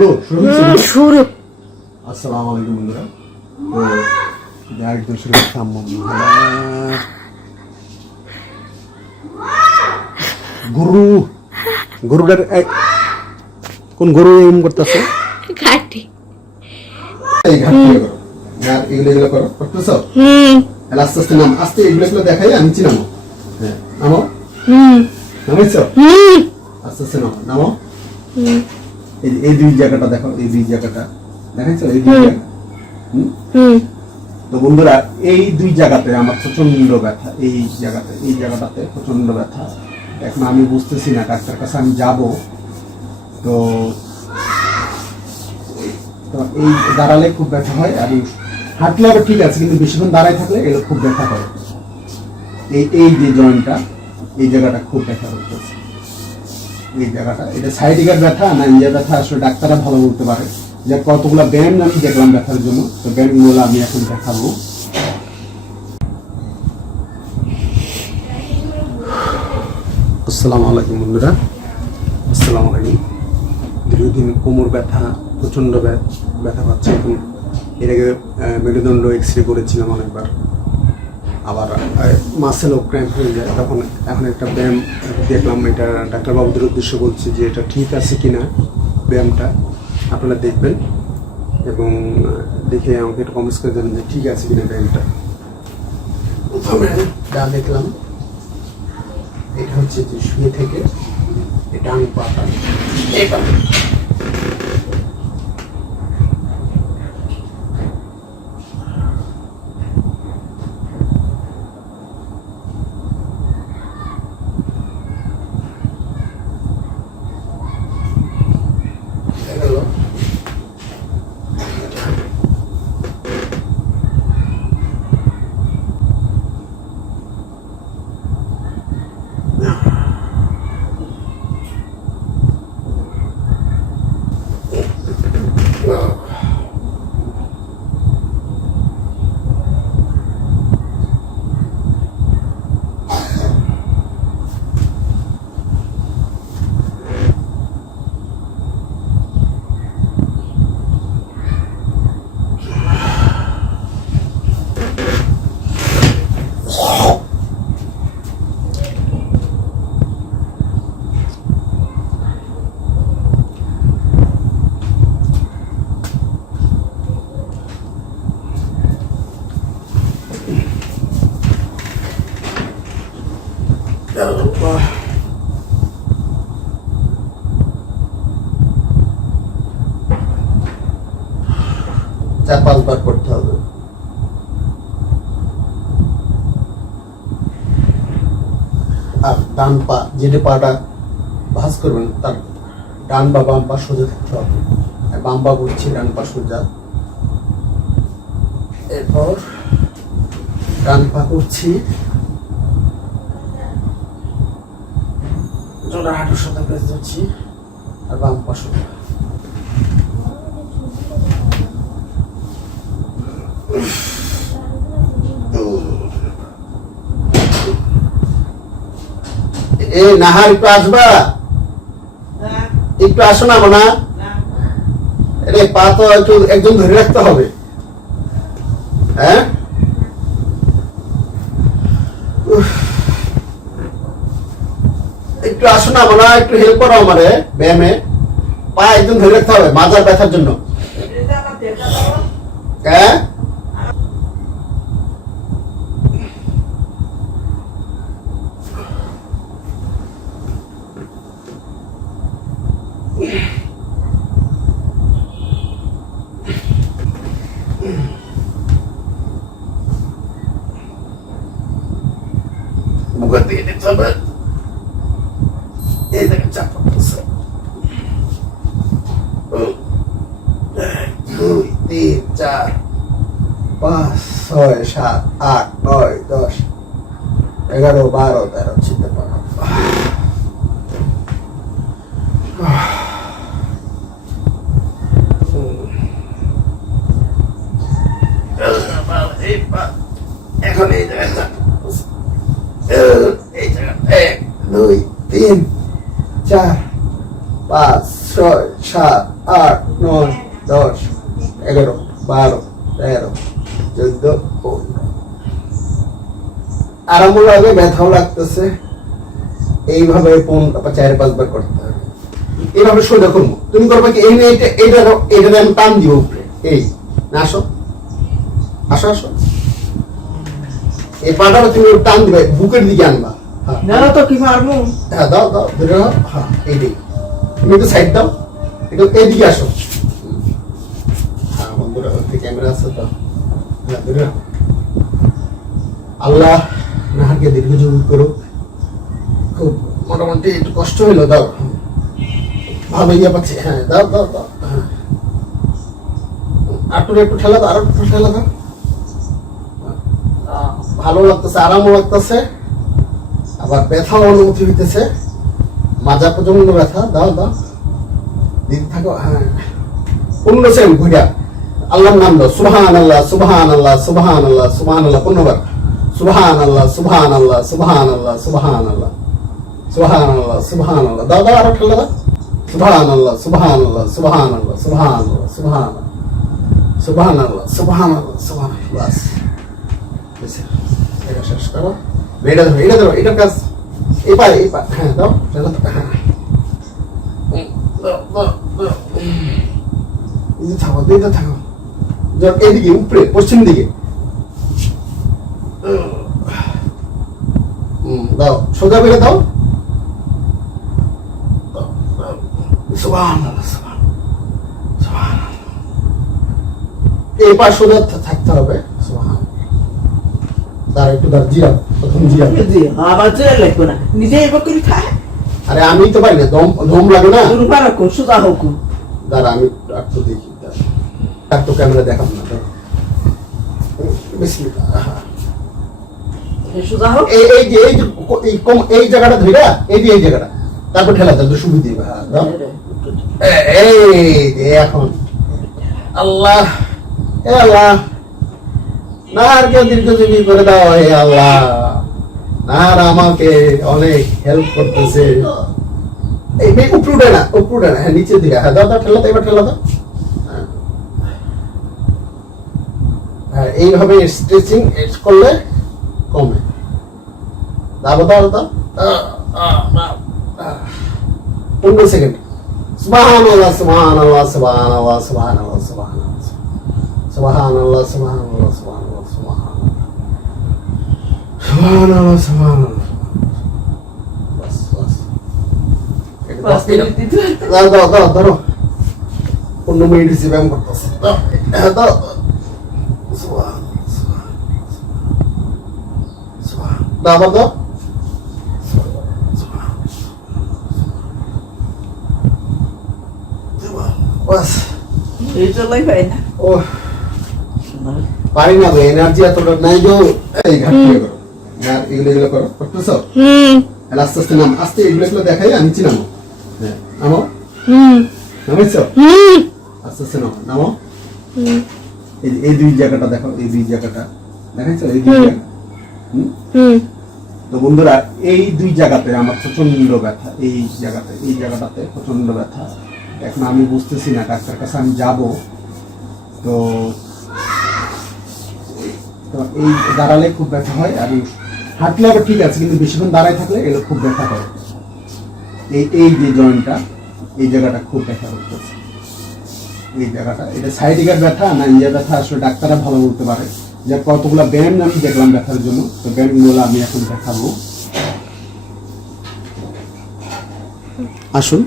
শুরু শুরু হয়েছে হুম, শুরু। আসসালামু আলাইকুম বন্ধুরা। তো একদম শুরু করতাম গরু গরুটার কোন গরু এম করতেছে? এই ঘাট করো আর এগুলো এগুলো করো করতেছো? হুম। আস্তে আস্তে নাম আস্তে এগুলো এগুলো দেখাই আর নিচে নামো হ্যাঁ নামো? হুম। নামাইছো? হুম। আস্তে আস্তে নামো নামো। হুম। এই দুই জায়গাটা দেখো এই দুই জায়গাটা। দেখাইছো? এই দুই জায়গা। হুম? হুম। তো বন্ধুরা এই দুই জায়গাতে আমার প্রচণ্ড ব্যথা। এই জায়গাতে এই জায়গাটাতে প্রচণ্ড ব্যথা। এখন আমি বুঝতেছি না ডাক্তার কাছে আমি যাব। তো তো এই দাঁড়ালে খুব ব্যথা হয় আর হাঁটলে আবার ঠিক আছে কিন্তু বেশিক্ষণ দাঁড়ায় থাকলে এগুলো খুব ব্যথা হয়। এই এই যে জয়েন্টটা এই জায়গাটা খুব ব্যথা করতেছে। এটা সাইডিকার ব্যথা না ইয়ে ব্যথা, আসলে ডাক্তাররা ভালো বলতে পারে। যে কতগুলো ব্যায়াম আমি দেখলাম ব্যথার জন্য। তো ব্যায়ামগুলো আমি এখন দেখাবো। আসসালামু আলাইকুম বন্ধুরা। আসসালামু আলাইকুম। দীর্ঘদিন কোমর ব্যথা, প্রচণ্ড ব্যথা পাচ্ছে এখন। এর আগে মেরুদণ্ড এক্স রে করেছিলাম অনেকবার। আবার মাসেলও ক্র্যাম্প হয়ে যায়। তখন, এখন একটা ব্যায়াম দেখলাম, এটা ডাক্তারবাবুদের উদ্দেশ্যে বলছি যে এটা ঠিক আছে কি না, ব্যায়ামটা। আপনারা দেখবেন এবং দেখে আমাকে একটু কমেন্টস করে দেবেন যে ঠিক আছে কি না ব্যায়ামটা। যা দেখলাম, এটা হচ্ছে যে শুয়ে থেকে এটা আমি পাতা এটা গেল আল্লাহ চার পাঁচবার করতে হবে আর ডান পা যেটা পাটা ভাঁজ করবেন, তার ডান বা বাম পা সোজা থাকতে হবে। বাম পা করছি ডান পা সোজা। এরপর ডান পা করছি জোড়া হাঁটুর সাথে পেঁচ দিচ্ছি আর বাম পা সোজা। এ নাহার একটু আসবা? একটু আসো না মোনা রে পা তো একটু একজন ধরে রাখতে হবে। হ্যাঁ? একটু আসো না মোনা একটু হেল্প করো আমারে ব্যায়ামে পা একজন ধরে রাখতে হবে মাজার ব্যথার জন্য। হ্যাঁ? মুখের দিকে নিতে হবে এই দেখে চাপ পড়তেছে দুই তিন চার পাঁচ ছয় সাত আট নয় দশ এগারো বারো তেরো চিনতে চার, পাঁচ, ছয়, সাত, আট, নয়, দশ, এগারো, বারো, তেরো, চোদ্দ, পনেরো। আরম্ভ লাগে ব্যথাও লাগতেছে। এইভাবে চার পাঁচবার করতে হবে। এইভাবে সোজা করব। তুমি করবে কি? এই এটা এটা এটা আমি টান দিব উপরে। এই, না আসো। আসো আসো। এই পাটা তুমি টান দিবে, বুকের দিকে আনবা। তো কি মারবো হ্যাঁ দাও দাও ধরে নাও। হ্যাঁ এইদিকে তুমি একটু সাইড দাও। একটু এইদিকে আসো। হ্যাঁ বন্ধুরা ওই ক্যামেরা আছে তো। হ্যাঁ ধরে নাও। আল্লাহ নাহারকে দীর্ঘজীবী করুক। খুব মোটামুটি একটু কষ্ট হইল দাও। ভালো ইয়ে পাচ্ছি। হ্যাঁ দাও দাও দাও। হ্যাঁ। আটটু একটু ঠেলা দাও আরও একটু ঠেলা দাও। আহ, ভালো লাগতেছে আরামও লাগতেছে। আবার ব্যথাও অনুভূতি হইতেছে। মাজা প্রচণ্ড ব্যথা, দাও দাও। দিতে থাকো হ্যাঁ। পনেরো সেকেন্ড ঘুরিয়া। আল্লাহর নাম দাও সুবহান আল্লাহ সুবহান আল্লাহ সুবহান আল্লাহ সুবহান আল্লাহ পনেরোবার সুবহান আল্লাহ সুবহান আল্লাহ সুবহান আল্লাহ সুবহান আল্লাহ সুবহান আল্লাহ সুবহান আল্লাহ দাও দাও আরও দাও সুবহান আল্লাহ সুবহান আল্লাহ সুবহান আল্লাহ সুবহান আল্লাহ সুবহান আল্লাহ সুবহান আল্লাহ সুবহান আল্লাহ সুবহান এটা শেষ করো। এটা ধরো এটা ধরো, এটা কাজ এই পা এই পা দাও দাও এই যে থাকো এইটা থাকো। যাও এইদিকে, উপরে, পশ্চিম দিকে। দাও, সোজা বেড়ে দাও। এই পাশ সোজা থাকতে হবে। তার একটু প্রথম জিরা। আবার লাগবে না। নিজে এবার করে আরে আমি তো পারি না দম দম লাগে না। সুদা হোক দাঁড়া আমি একটু দেখি দাঁড়া। একটু ক্যামেরা না দাঁড়া। এই এই যে এই যে ক- এই কম এই জায়গাটা ধইরা এই যে এই জায়গাটা। তারপর ঠেলা সুবিধা দিবে হ্যাঁ এই এখন। আল্লাহ এ আল্লাহ। নাহারকে দীর্ঘজীবী করে দাও, হে আল্লাহ। নাহার আমাকে অনেক হেল্প করতেছে। হ্যাঁ, হ্যাঁ, হ্যাঁ, এইভাবে স্ট্রেচিং করলে কমে। দাবো দাও দাও সেকেন্ড سبحان الله سبحان الله سبحان বাস এটা বাস দাও, দাও দাও ধরো পনেরো মিনিট হিসেবে ব্যায়াম করতেছে। দাও দাও আবার দাও বাস। এই চলাই পাই না ও পারি না গো এনার্জি এতটা নাই গো। এই ঘাটতি করো এগুলো এগুলো করো। করতেছো? হুম। আস্তে আস্তে নাম আস্তে এগুলো এগুলো দেখাই আর নিচে হ্যাঁ নামো? হুম। নামাইছো? হুম। আস্তে আস্তে নামো নামো? হুম। এই এই দুই জায়গাটা দেখো এই দুই জায়গাটা। দেখাইছো? এই দুই জায়গা। হুম? হুম। তো বন্ধুরা এই দুই জায়গাতে আমার প্রচণ্ড ব্যথা এই জায়গাতে এই জায়গাটাতে প্রচণ্ড ব্যথা। এখন আমি বুঝতেছি না ডাক্তার কাছে আমি যাব। তো এই দাঁড়ালে খুব ব্যথা হয় আর হাঁটলে আবার ঠিক আছে, কিন্তু বেশিক্ষণ দাঁড়ায় থাকলে এগুলো খুব ব্যথা করে। এই এই যে জয়েন্টটা, এই জায়গাটা খুব ব্যথা করতেছে। এই জায়গাটা, এটা সাইডিকার ব্যথা না ইয়ে ব্যথা, আসলে ডাক্তাররা ভালো বলতে পারে। যে কতগুলো ব্যায়াম আমি দেখলাম ব্যথার জন্য, তো ব্যায়ামগুলো আমি এখন দেখাবো। আসুন।